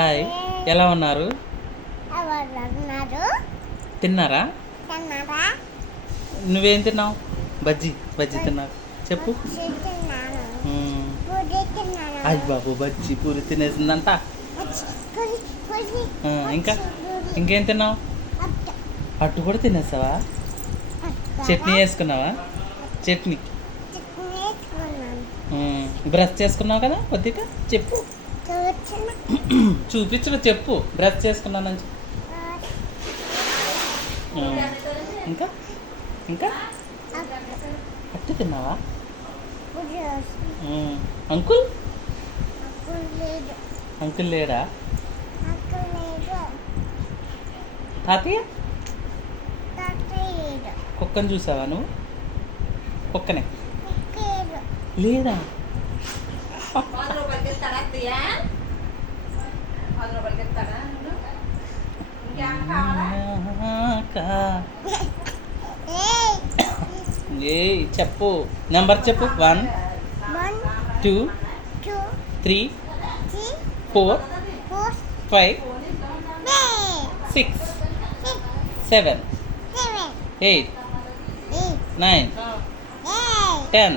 Hi, ఎలా ఉన్నారు? తిన్నారా? నువ్వేం తిన్నావు? బజ్జీ తిన్నావు. చెప్పు. అయ్య బాబు, బజ్జీ పూరి తినేసిందంట. ఇంకేం తిన్నావు? అట్టు కూడా తినేసావా? చట్నీ వేసుకున్నావా? చట్నీ బ్రష్ చేసుకున్నావు కదా కొద్దిగా చెప్పు. చూపించు, చెప్పు. బ్రష్ చేసుకున్నానని చెప్పు. ఇంకా ఇంకా అట్టు తిన్నావా? అంకుల్ అంకుల్ లేడా? తాతయ్య కుక్కను చూసావా నువ్వు? కుక్కనే లేదా? చెప్పు, నెంబర్ చెప్పు. 1 2 3 4 5 6 7 8 9 10.